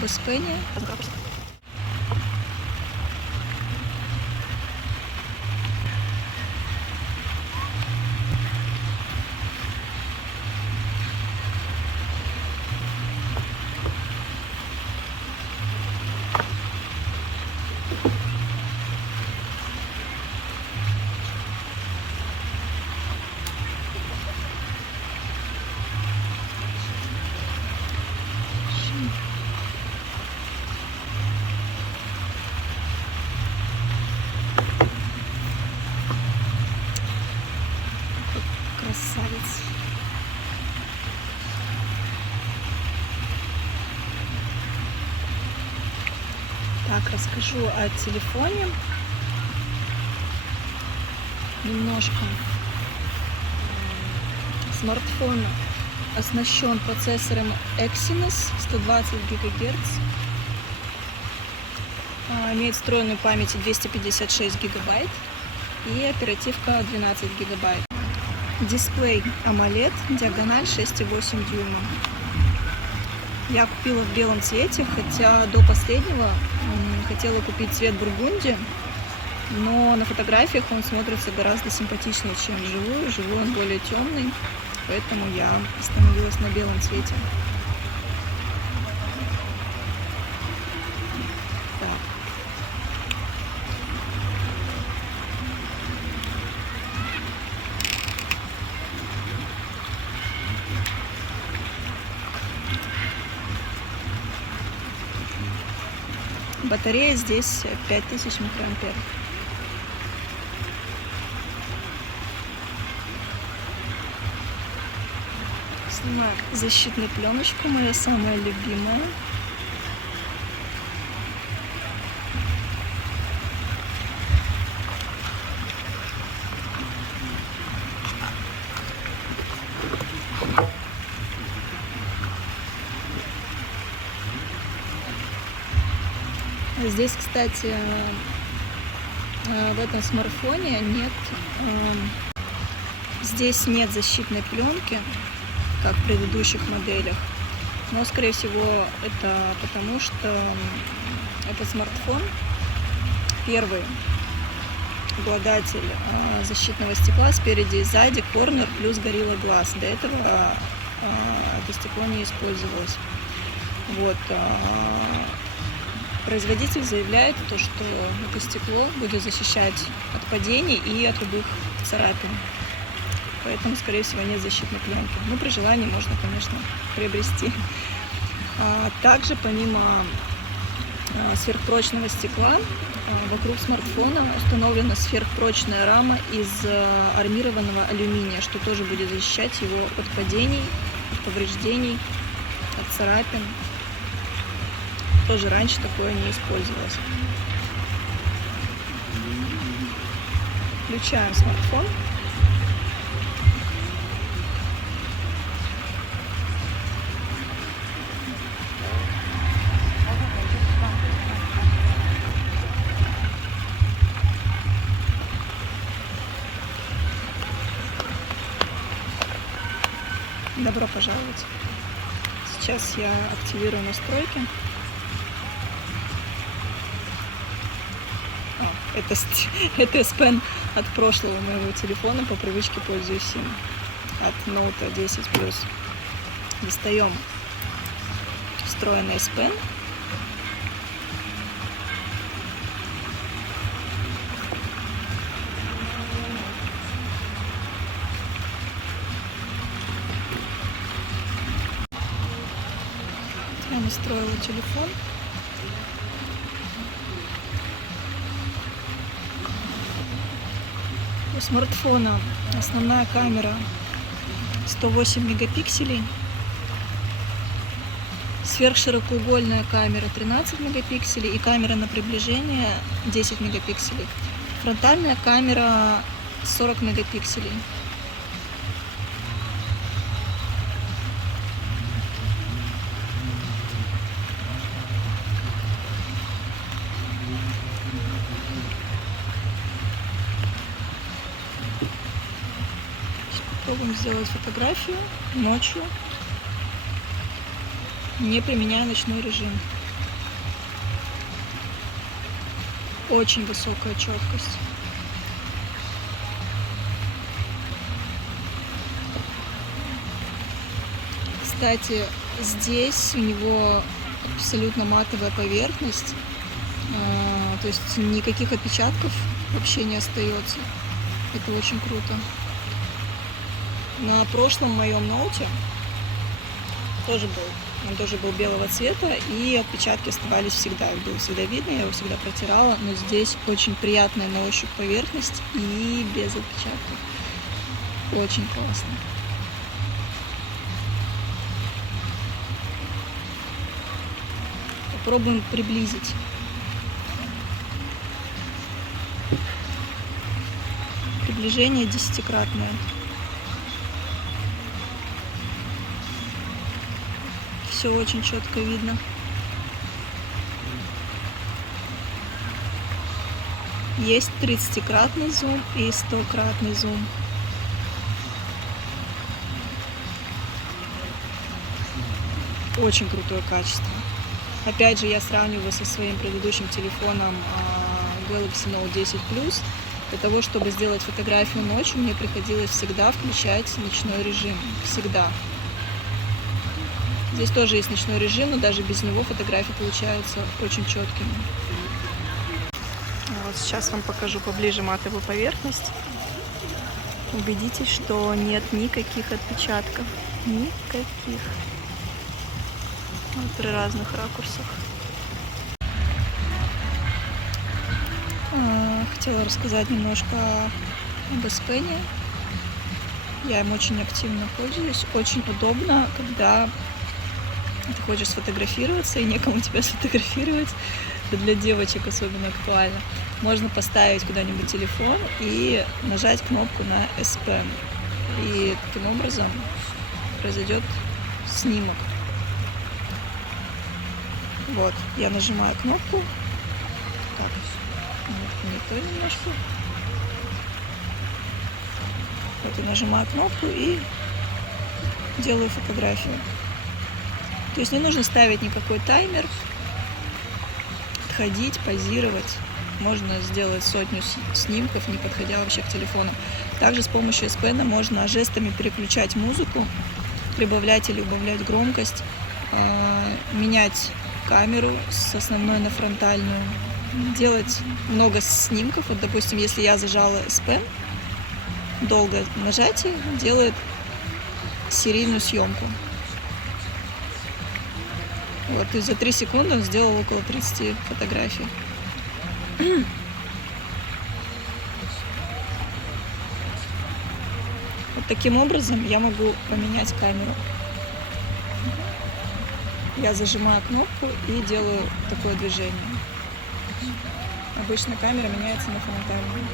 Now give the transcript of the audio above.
Боспене. Красавец. Так, расскажу о телефоне немножко. Смартфон оснащен процессором Exynos 120 ГГц. Имеет встроенную память 256 гигабайт и оперативка 12 гигабайт. Дисплей AMOLED, диагональ 6,8 дюйма. Я купила в белом цвете, хотя до последнего хотела купить цвет бургунди, но на фотографиях он смотрится гораздо симпатичнее, чем вживую. Вживую он более темный, поэтому я остановилась на белом цвете. Батарея здесь 5000 микроампер. Снимаю защитную пленочку, моя самая любимая. Здесь, кстати, в этом смартфоне здесь нет защитной пленки, как в предыдущих моделях. Но, скорее всего, это потому, что этот смартфон первый обладатель защитного стекла спереди и сзади, Corner плюс Gorilla Glass. До этого это стекло не использовалось. Вот. Производитель заявляет, что это стекло будет защищать от падений и от любых царапин. Поэтому, скорее всего, нет защитной пленки. Но при желании можно, конечно, приобрести. Также, помимо сверхпрочного стекла, вокруг смартфона установлена сверхпрочная рама из армированного алюминия, что тоже будет защищать его от падений, от повреждений, от царапин. Тоже раньше такое не использовалось. Включаем смартфон. Добро пожаловать. Сейчас я активирую настройки. Это S Pen от прошлого моего телефона, по привычке пользуюсь им, от Note 10 Plus. Достаем встроенный S Pen. Я настроила телефон. У смартфона основная камера 108 мегапикселей, сверхширокоугольная камера 13 мегапикселей и камера на приближение 10 мегапикселей. Фронтальная камера 40 мегапикселей. Попробуем сделать фотографию ночью, не применяя ночной режим. Очень высокая четкость. Кстати, здесь у него абсолютно матовая поверхность, то есть никаких отпечатков вообще не остается. Это очень круто. На прошлом моем ноуте он тоже был белого цвета, и отпечатки оставались всегда. Их было всегда видно, я его всегда протирала, но здесь очень приятная на ощупь поверхность и без отпечатков. Очень классно. Попробуем приблизить. Приближение 10-кратное. Все очень четко видно. Есть 30-кратный зум и 100-кратный зум. Очень крутое качество. Опять же, я сравниваю со своим предыдущим телефоном Galaxy Note 10 Plus. Для того, чтобы сделать фотографию ночью, мне приходилось всегда включать ночной режим. Всегда. Здесь тоже есть ночной режим, но даже без него фотографии получаются очень четкими. Вот сейчас вам покажу поближе матовую поверхность. Убедитесь, что нет никаких отпечатков. Никаких. Вот при разных ракурсах. Хотела рассказать немножко об S Pen. Я им очень активно пользуюсь. Очень удобно, когда ты хочешь сфотографироваться и некому тебя сфотографировать. Это для девочек особенно актуально. Можно поставить куда-нибудь телефон и нажать кнопку на S Pen. И таким образом произойдет снимок. Вот, я нажимаю кнопку. Так, не то немножко. Вот я нажимаю кнопку и делаю фотографию. То есть не нужно ставить никакой таймер, отходить, позировать. Можно сделать сотню снимков, не подходя вообще к телефону. Также с помощью S Pen можно жестами переключать музыку, прибавлять или убавлять громкость, менять камеру с основной на фронтальную, делать много снимков. Вот, допустим, если я зажала S Pen, долгое нажатие делает серийную съемку. Вот, и за 3 секунды он сделал около 30 фотографий. Вот таким образом я могу поменять камеру. Я зажимаю кнопку и делаю такое движение. Обычно камера меняется на фронтальную.